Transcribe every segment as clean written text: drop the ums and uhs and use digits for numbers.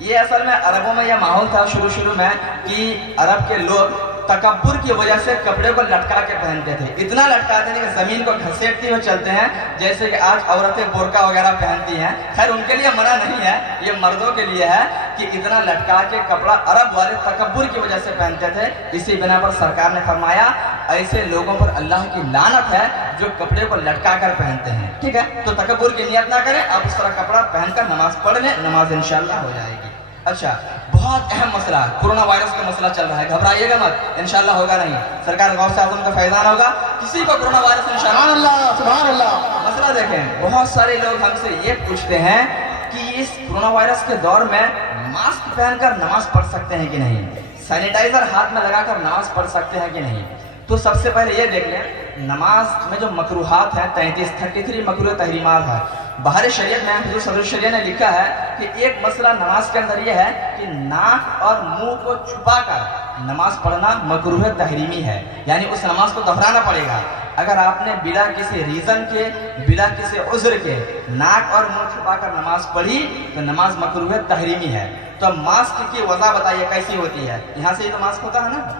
یہ اصل میں عربوں میں یہ ماحول تھا شروع میں کہ عرب کے لوگ تکبر کی وجہ سے کپڑے کو لٹکا کے پہنتے تھے، اتنا لٹکاتے تھے کہ زمین کو گھسیٹتی ہوئے چلتے ہیں، جیسے کہ آج عورتیں برقع وغیرہ پہنتی ہیں۔ خیر ان کے لیے منع نہیں ہے، یہ مردوں کے لیے ہے کہ اتنا لٹکا کے کپڑا عرب والے تکبر کی وجہ سے پہنتے تھے۔ اسی بنا پر سرکار نے فرمایا ایسے لوگوں پر اللہ کی لعنت ہے جو کپڑے کو لٹکا کر پہنتے ہیں، ٹھیک ہے؟ تو تکبر کی نیت نہ کریں، آپ اس طرح کپڑا پہن کر نماز پڑھ لیں، نماز انشاءاللہ ہو جائے گی۔ اچھا، بہت اہم مسئلہ کورونا وائرس کا مسئلہ چل رہا ہے، گھبرائیے گا مت، انشاءاللہ ہوگا نہیں، سرکار غوث اعظم کا فیضان ہوگا، کسی کو کورونا وائرس انشاءاللہ۔ سبحان اللہ۔ مسئلہ دیکھیں، بہت سارے لوگ ہم سے یہ پوچھتے ہیں کہ اس کورونا وائرس کے دور میں ماسک پہن کر نماز پڑھ سکتے ہیں کہ نہیں، سینیٹائزر ہاتھ میں لگا کر نماز پڑھ سکتے ہیں کہ نہیں۔ تو سب سے پہلے یہ دیکھ لیں، نماز میں جو مکروہات ہیں 33 مکروہ تحریمات ہیں، بہر شریعت میں حضور صدر الشریعہ نے لکھا ہے کہ ایک مسئلہ نماز کے اندر یہ ہے کہ ناک اور منہ کو چھپا کر نماز پڑھنا مکروہ تحریمی ہے، یعنی اس نماز کو دہرانا پڑے گا۔ اگر آپ نے بلا کسی ریزن کے، بلا کسی عذر کے ناک اور منہ چھپا کر نماز پڑھی تو نماز مکروہ تحریمی ہے۔ تو اب ماسک کی وضع بتائیے کیسی ہوتی ہے، یہاں سے ہی تو ماسک ہوتا ہے نا۔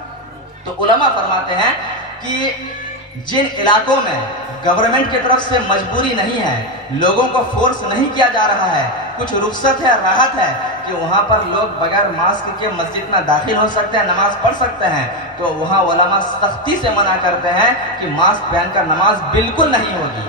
تو علماء فرماتے ہیں کہ جن علاقوں میں گورنمنٹ کی طرف سے مجبوری نہیں ہے، لوگوں کو فورس نہیں کیا جا رہا ہے، کچھ رخصت ہے، راحت ہے کہ وہاں پر لوگ بغیر ماسک کے مسجد میں داخل ہو سکتے ہیں، نماز پڑھ سکتے ہیں، تو وہاں علماء سختی سے منع کرتے ہیں کہ ماسک پہن کر نماز بالکل نہیں ہوگی۔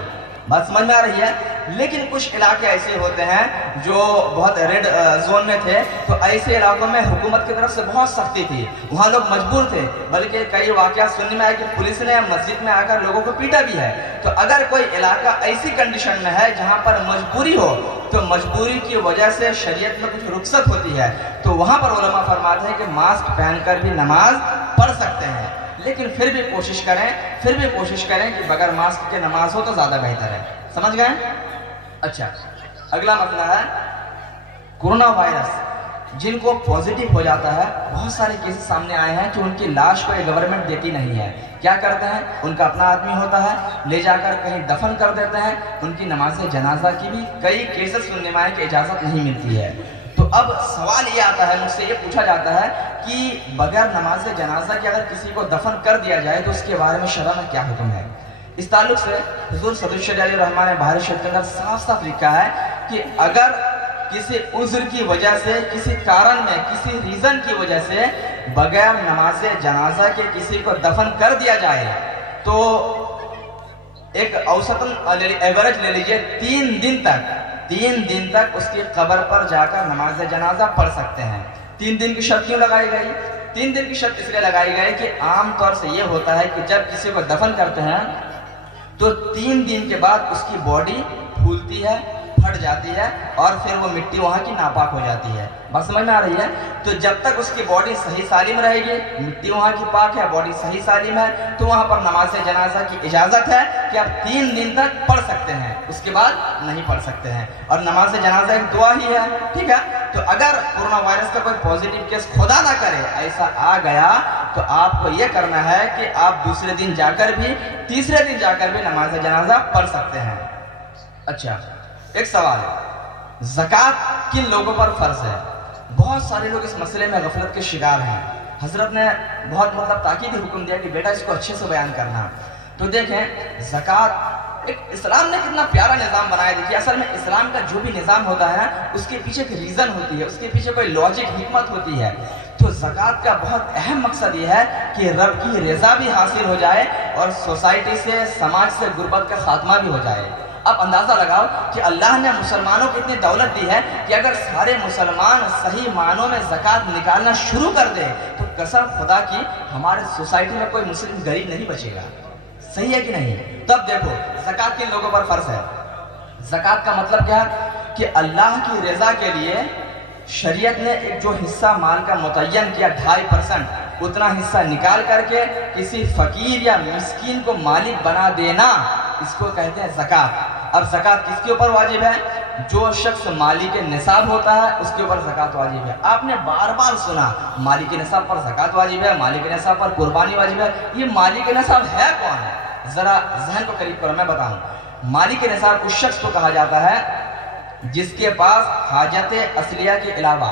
بات سمجھ میں آ رہی ہے؟ لیکن کچھ علاقے ایسے ہوتے ہیں جو بہت ریڈ زون میں تھے، تو ایسے علاقوں میں حکومت کی طرف سے بہت سختی تھی، وہاں لوگ مجبور تھے، بلکہ کئی واقعات سننے میں آئے کہ پولیس نے مسجد میں آ کر لوگوں کو پیٹا بھی ہے۔ تو اگر کوئی علاقہ ایسی کنڈیشن میں ہے جہاں پر مجبوری ہو، تو مجبوری کی وجہ سے شریعت میں کچھ رخصت ہوتی ہے، تو وہاں پر علماء فرماتے ہیں کہ ماسک پہن کر بھی نماز پڑھ سکتے ہیں، لیکن پھر بھی کوشش کریں کہ بغیر ماسک کے نماز ہو تو زیادہ بہتر ہے۔ سمجھ گئے؟ اچھا، اگلا مسئلہ ہے کورونا وائرس۔ جن کو پازیٹیو ہو جاتا ہے، بہت سارے کیسز سامنے آئے ہیں کہ ان کی لاش کو گورنمنٹ دیتی نہیں ہے، کیا کرتے ہیں، ان کا اپنا آدمی ہوتا ہے، لے جا کر کہیں دفن کر دیتے ہیں، ان کی نماز جنازہ کی بھی کئی کیسز سننے میں آئے کہ اجازت نہیں ملتی ہے۔ تو اب سوال یہ آتا ہے، مجھ سے یہ پوچھا جاتا ہے کہ بغیر نماز جنازہ کے اگر کسی کو دفن کر دیا جائے تو اس کے بارے میں شرع میں کیا حکم ہے؟ اس تعلق سے حضور صدر الشریعہ علیہ الرحمٰن نے بہر شریعت کے اندر صاف صاف لکھا ہے کہ اگر کسی عذر کی وجہ سے، کسی کارن میں، کسی ریزن کی وجہ سے بغیر نماز جنازہ کے کسی کو دفن کر دیا جائے تو ایک اوسطاً ایوریج لے لیجئے 3 دن تک اس کی قبر پر جا کر نماز جنازہ پڑھ سکتے ہیں۔ 3 دن کی شرط کیوں لگائی گئی؟ 3 دن کی شرط اس لیے لگائی گئی کہ عام طور سے یہ ہوتا ہے کہ جب کسی کو دفن کرتے ہیں تو 3 دن کے بعد اس کی باڈی پھولتی ہے، پھٹ جاتی ہے، اور پھر وہ مٹی وہاں کی ناپاک ہو جاتی ہے۔ بات سمجھ میں آ رہی ہے؟ تو جب تک اس کی باڈی صحیح سالم رہے گی، مٹی وہاں کی پاک ہے، باڈی صحیح سالم ہے، تو وہاں پر نماز جنازہ کی اجازت ہے کہ آپ 3 دن تک پڑھ سکتے ہیں، اس کے بعد نہیں پڑھ سکتے ہیں۔ اور نماز جنازہ ایک دعا ہی ہے، ٹھیک ہے؟ تو اگر کورونا وائرس کا کوئی پازیٹیو کیس خدا نہ کرے ایسا آ گیا تو آپ کو یہ کرنا ہے کہ آپ دوسرے دن جا کر بھی، تیسرے دن جا کر بھی نماز جنازہ پڑھ سکتے ہیں۔ اچھا، ایک سوال ہے، زکوٰۃ کن لوگوں پر فرض ہے؟ بہت سارے لوگ اس مسئلے میں غفلت کے شکار ہیں۔ حضرت نے بہت تاکیدی حکم دیا کہ بیٹا اس کو اچھے سے بیان کرنا۔ تو دیکھیں، زکوٰۃ ایک اسلام نے کتنا پیارا نظام بنایا۔ دیکھیے، اصل میں اسلام کا جو بھی نظام ہوتا ہے نا، اس کے پیچھے ایک ریزن ہوتی ہے، اس کے پیچھے کوئی لاجک، حکمت ہوتی ہے۔ تو زکوٰۃ کا بہت اہم مقصد یہ ہے کہ رب کی رضا بھی حاصل ہو جائے اور سوسائٹی سے، سماج سے غربت کا خاتمہ بھی ہو جائے۔ اب اندازہ لگاؤ کہ اللہ نے مسلمانوں کو اتنی دولت دی ہے کہ اگر سارے مسلمان صحیح معنوں میں زکوٰۃ نکالنا شروع کر دیں تو قسم خدا کی ہمارے سوسائٹی میں کوئی مسلم غریب نہیں بچے گا۔ صحیح ہے کہ نہیں؟ تب دیکھو، زکوٰۃ کن لوگوں پر فرض ہے؟ زکوٰۃ کا مطلب کیا ہے کہ اللہ کی رضا کے لیے شریعت نے ایک جو حصہ مال کا متعین کیا 2.5%، اتنا حصہ نکال کر کے کسی فقیر یا مسکین کو مالک بنا دینا، اس کو کہتے ہیں زکوٰۃ۔ اب زکوٰۃ کس کے اوپر واجب ہے؟ جو شخص مالک نصاب ہوتا ہے اس کے اوپر زکوٰۃ واجب ہے۔ آپ نے بار بار سنا مالک نصاب پر زکوٰۃ واجب ہے، مالک نصاب پر قربانی واجب ہے۔ یہ مالک نصاب ہے کون ہے؟ ذرا ذہن کو قریب کرو، میں بتاؤں۔ مالک نصاب اس شخص کو کہا جاتا ہے جس کے پاس حاجت اصلیہ کے علاوہ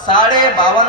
52.5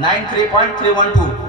93.312,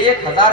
1,000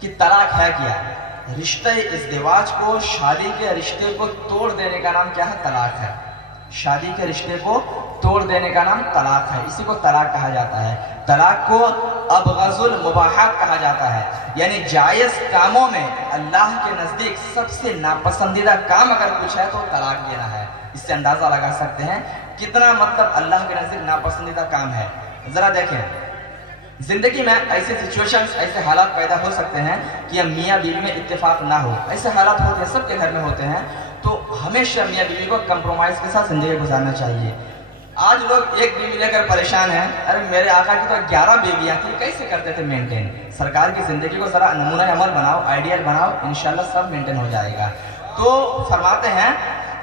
کہ طلاق ہے کیا؟ رشتے ازدواج کو، شادی کے رشتے کو توڑ دینے کا نام کیا ہے؟ طلاق ہے۔ شادی کے رشتے کو توڑ دینے کا نام طلاق ہے، اسی کو طلاق کہا جاتا ہے۔ طلاق کو ابغض المباحات کہا جاتا ہے، یعنی جائز کاموں میں اللہ کے نزدیک سب سے ناپسندیدہ کام اگر کچھ ہے تو طلاق دینا ہے۔ اس سے اندازہ لگا سکتے ہیں کتنا مطلب اللہ کے نزدیک ناپسندیدہ کام ہے۔ ذرا دیکھیں، زندگی میں ایسے سچویشنز، ایسے حالات پیدا ہو سکتے ہیں کہ میاں بیوی میں اتفاق نہ ہو۔ ایسے حالات ہوتے ہیں، سب کے گھر میں ہوتے ہیں، تو ہمیشہ میاں بیوی کو کمپرومائز کے ساتھ زندگی گزارنا چاہیے۔ آج لوگ ایک بیوی لے کر پریشان ہیں، ارے میرے آقا کی تو 11 بیویاں تھیں، کیسے کرتے تھے مینٹین؟ سرکار کی زندگی کو ذرا نمونہ عمل بناؤ، آئیڈیل بناؤ، انشاءاللہ سب مینٹین ہو جائے گا۔ تو فرماتے ہیں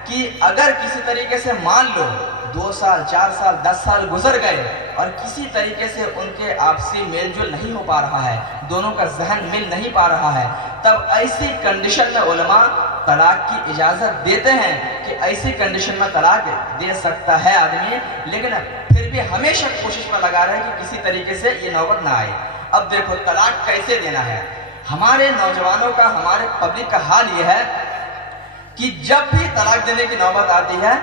کہ اگر کسی طریقے سے مان لو 2 سال 4 سال 10 سال گزر گئے اور کسی طریقے سے ان کے آپسی میل جول نہیں ہو پا رہا ہے، دونوں کا ذہن مل نہیں پا رہا ہے، تب ایسی کنڈیشن میں علماء طلاق کی اجازت دیتے ہیں کہ ایسی کنڈیشن میں طلاق دے سکتا ہے آدمی، لیکن پھر بھی ہمیشہ کوشش میں لگا رہے کہ کسی طریقے سے یہ نوبت نہ آئے۔ اب دیکھو طلاق کیسے دینا ہے۔ ہمارے نوجوانوں کا، ہمارے پبلک کا حال یہ ہے کہ جب بھی طلاق دینے کی نوبت آتی ہے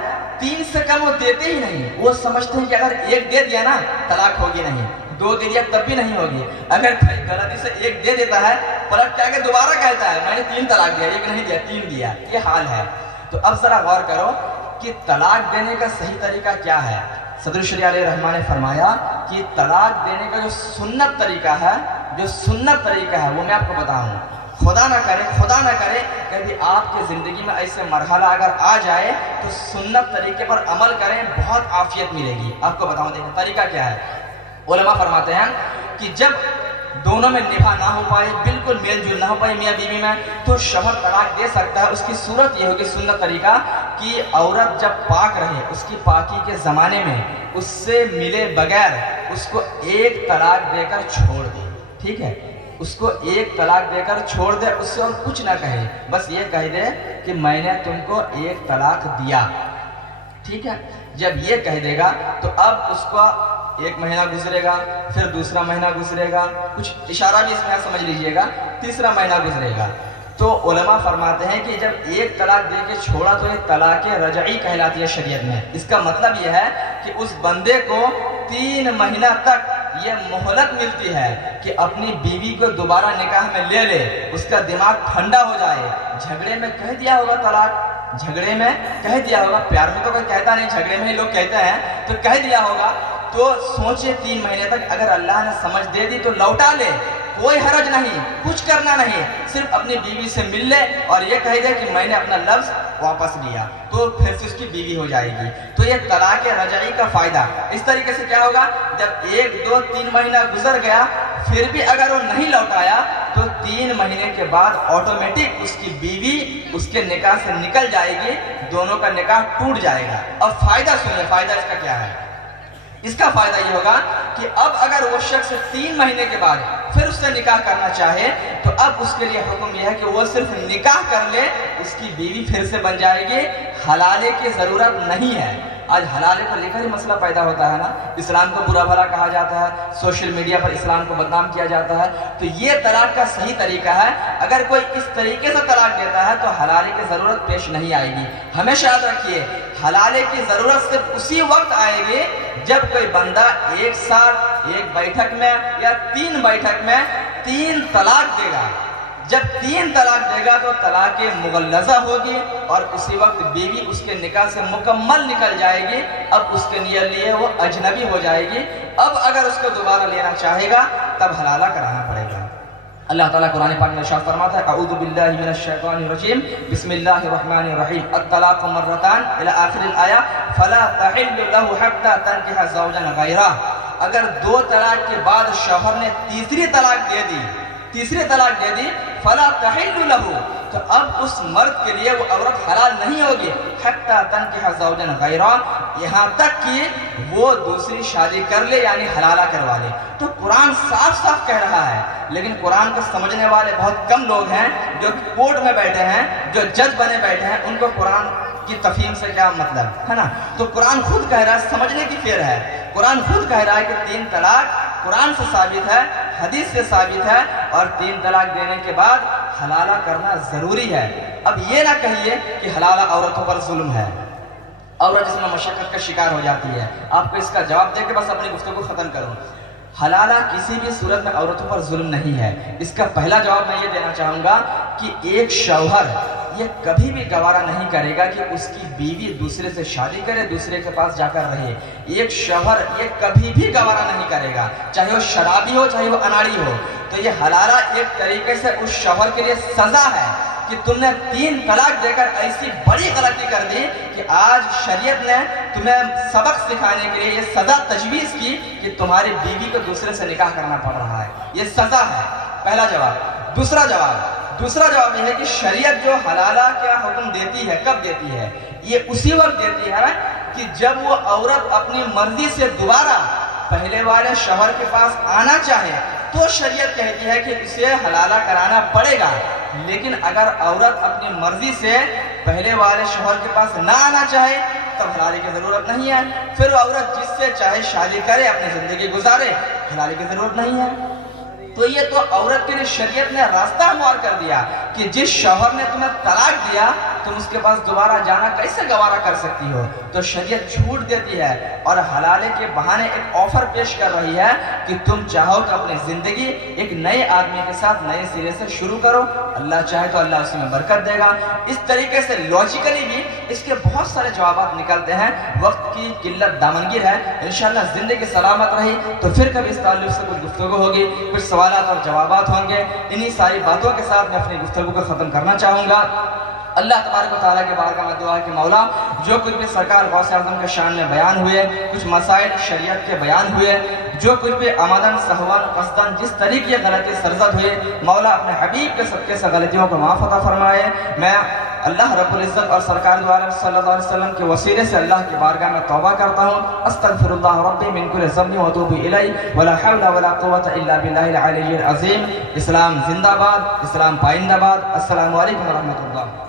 3 سے کم وہ دیتے ہی نہیں۔ وہ سمجھتے ہیں کہ اگر 1 دے دیا نا طلاق ہوگی نہیں، 2 دے دیا تب بھی نہیں ہوگی۔ اگر غلطی سے 1 دے دیتا ہے، پلٹ کے دوبارہ کہتا ہے میں نے 3 طلاق دیا، 1 نہیں دیا 3 دیا، یہ حال ہے۔ تو اب ذرا غور کرو کہ طلاق دینے کا صحیح طریقہ کیا ہے۔ صدر شریعہ علیہ الرحمٰن نے فرمایا کہ طلاق دینے کا جو سنت طریقہ ہے، جو سنت طریقہ ہے وہ میں آپ کو بتاؤں۔ خدا نہ کرے کبھی آپ کی زندگی میں ایسے مرحلہ اگر آ جائے تو سنت طریقے پر عمل کریں، بہت عافیت ملے گی۔ آپ کو بتاؤں، دیکھیں طریقہ کیا ہے۔ علماء فرماتے ہیں کہ جب دونوں میں نبھا نہ ہو پائے، بالکل میل جول نہ ہو پائے میاں بیوی میں، تو شوہر طلاق دے سکتا ہے۔ اس کی صورت یہ ہوگی، سنت طریقہ، کہ عورت جب پاک رہے، اس کی پاکی کے زمانے میں اس سے ملے بغیر اس کو 1 طلاق دے کر چھوڑ دے، ٹھیک ہے؟ اس کو 1 طلاق دے کر چھوڑ دے، اس سے اور کچھ نہ کہے، بس یہ کہہ دے کہ میں نے تم کو 1 طلاق دیا، ٹھیک ہے؟ جب یہ کہہ دے گا تو اب اس کو 1 مہینہ گزرے گا، پھر دوسرا مہینہ گزرے گا، کچھ اشارہ بھی اس میں سمجھ لیجئے گا، تیسرا مہینہ گزرے گا۔ تو علماء فرماتے ہیں کہ جب 1 طلاق دے کے چھوڑا تو یہ طلاق رجعی کہلاتی ہے شریعت میں۔ اس کا مطلب یہ ہے کہ اس بندے کو 3 مہینہ تک یہ مہلت ملتی ہے کہ اپنی بیوی کو دوبارہ نکاح میں لے لے، اس کا دماغ ٹھنڈا ہو جائے۔ جھگڑے میں کہہ دیا ہوگا طلاق، جھگڑے میں کہہ دیا ہوگا، پیار میں تو کوئی کہتا نہیں، جھگڑے میں ہی لوگ کہتے ہیں، تو کہہ دیا ہوگا۔ تو سوچے 3 مہینے تک اگر اللہ نے سمجھ دے دی تو لوٹا لے، کوئی حرج نہیں، کچھ کرنا نہیں، صرف اپنی بیوی سے مل لے اور یہ کہہ دے کہ میں نے اپنا لفظ واپس لیا، تو پھر سے اس کی بیوی ہو جائے گی۔ تو یہ طلاق رجعی کا فائدہ۔ اس طریقے سے کیا ہوگا، جب 1 2 3 مہینہ گزر گیا پھر بھی اگر وہ نہیں لوٹایا تو 3 مہینے کے بعد آٹومیٹک اس کی بیوی اس کے نکاح سے نکل جائے گی، دونوں کا نکاح ٹوٹ جائے گا۔ اب فائدہ سنیں، فائدہ اس کا کیا ہے۔ اس کا فائدہ یہ ہوگا کہ اب اگر وہ شخص 3 مہینے کے بعد پھر اس سے نکاح کرنا چاہے تو اب اس کے لیے حکم یہ ہے کہ وہ صرف نکاح کر لے، اس کی بیوی پھر سے بن جائے گی، حلالے کی ضرورت نہیں ہے۔ آج حلالے پر لے کر ہی مسئلہ پیدا ہوتا ہے نا، اسلام کو برا بھلا کہا جاتا ہے، سوشل میڈیا پر اسلام کو بدنام کیا جاتا ہے۔ تو یہ طلاق کا صحیح طریقہ ہے، اگر کوئی اس طریقے سے طلاق دیتا ہے تو حلالے کی ضرورت پیش نہیں آئے گی۔ ہمیشہ یاد رکھیے، حلالے کی ضرورت صرف اسی وقت آئے گی جب کوئی بندہ ایک ساتھ 1 بیٹھک میں یا 3 بیٹھک میں 3 طلاق دے گا۔ جب 3 طلاق دے گا تو طلاق مغلظہ ہوگی اور اسی وقت بیوی اس کے نکاح سے مکمل نکل جائے گی، اب اس کے لیے وہ اجنبی ہو جائے گی۔ اب اگر اس کو دوبارہ لینا چاہے گا تب حلالہ کرانا پڑے گا۔ اللہ تعالیٰ قرآن پاک میں ارشاد فرماتا ہے، اعوذ باللہ من الشیطان الرجیم، بسم اللہ الرحمن الرحیم، الطلاق مرتان الی آخر الآیہ فلا تحل له حتی تنکح زوجا غیرہ۔ اگر 2 طلاق کے بعد شوہر نے تیسری طلاق دے دی فلا تحل له، تو اب اس مرد کے لیے وہ عورت حلال نہیں ہوگی، حتی تنکح زوجا غیرہ، یہاں تک کہ وہ دوسری شادی کر لے، یعنی حلالہ کروا لے۔ تو قرآن صاف صاف کہہ رہا ہے، لیکن قرآن کو سمجھنے والے بہت کم لوگ ہیں، جو کورٹ میں بیٹھے ہیں، جو جج بنے بیٹھے ہیں، ان کو قرآن کی تفہیم سے کیا مطلب ہے نا۔ تو قرآن خود کہہ رہا ہے، سمجھنے کی پھر ہے، قرآن خود کہہ رہا ہے کہ 3 طلاق قرآن سے ثابت ہے، حدیث سے ثابت ہے، اور 3 طلاق دینے کے بعد حلالہ کرنا ضروری ہے۔ اب یہ نہ کہیے کہ حلالہ عورتوں پر ظلم ہے، عورت جس میں مشقت کا شکار ہو جاتی ہے۔ آپ کو اس کا جواب دے کے بس اپنی گفتگو ختم کروں۔ حلالہ کسی بھی صورت میں عورتوں پر ظلم نہیں ہے۔ اس کا پہلا جواب میں یہ دینا چاہوں گا کہ ایک شوہر یہ کبھی بھی گوارا نہیں کرے گا کہ اس کی بیوی دوسرے سے شادی کرے، دوسرے کے پاس جا کر رہے۔ ایک شوہر یہ کبھی بھی گوارا نہیں کرے گا، چاہے وہ شرابی ہو چاہے وہ اناڑی ہو۔ تو یہ حلالہ ایک طریقے سے اس شوہر کے لیے سزا ہے کہ تم نے 3 طلاق دے کر ایسی بڑی غلطی کر دی کہ آج شریعت نے تمہیں سبق سکھانے کے لیے یہ سزا تجویز کی کہ تمہاری بیوی کو دوسرے سے نکاح کرنا پڑ رہا ہے۔ یہ سزا ہے، پہلا جواب۔ دوسرا جواب یہ ہے کہ شریعت جو حلالہ کیا حکم دیتی ہے، کب دیتی ہے؟ یہ اسی وقت دیتی ہے کہ جب وہ عورت اپنی مرضی سے دوبارہ پہلے والے شوہر کے پاس آنا چاہے تو شریعت کہتی ہے کہ اسے حلالہ کرانا پڑے گا۔ لیکن اگر عورت اپنی مرضی سے پہلے والے شوہر کے پاس نہ آنا چاہے تب حلالے کی ضرورت نہیں ہے۔ پھر وہ عورت جس سے چاہے شادی کرے، اپنی زندگی گزارے، حلالے کی ضرورت نہیں ہے۔ تو یہ تو عورت کے لیے شریعت نے راستہ ہموار کر دیا کہ جس شوہر نے تمہیں طلاق دیا تم اس کے پاس دوبارہ جانا کیسے گوارا کر سکتی ہو؟ تو شریعت چھوٹ دیتی ہے اور حلالے کے بہانے ایک آفر پیش کر رہی ہے کہ تم چاہو تو اپنی زندگی ایک نئے آدمی کے ساتھ نئے سرے سے شروع کرو، اللہ چاہے تو اللہ اس میں برکت دے گا۔ اس طریقے سے لاجیکلی بھی اس کے بہت سارے جوابات نکلتے ہیں۔ وقت کی قلت دامنگیر ہے، انشاءاللہ زندگی سلامت رہی تو پھر کبھی اس تعلق سے کچھ گفتگو ہوگی، کچھ سوالات اور جوابات ہوں گے۔ انہی ساری باتوں کے ساتھ میں اپنی گفتگو کو ختم کرنا چاہوں گا۔ اللہ تبارک و تعالیٰ کے بارگاہ میں دعا ہے کہ مولا جو کچھ بھی سرکار غوث اعظم کے شان میں بیان ہوئے، کچھ مسائل شریعت کے بیان ہوئے، جو کچھ بھی عمدن سہون قصدن جس طریقے غلطی سرزد ہوئے، مولا اپنے حبیب کے صدقے سے غلطیوں کو معاف عطا فرمائے۔ میں اللہ رب العزت اور سرکار دو عالم صلی اللہ علیہ وسلم کے وسیلے سے اللہ کی بارگاہ میں توبہ کرتا ہوں۔ استغفر اللہ ربی من کل ذنب واتوب الیہ ولا حول ولا قوة الا باللہ العلی العظیم۔ اسلام زندہ باد، اسلام پائندہ باد۔ السلام علیکم ورحمۃ اللہ۔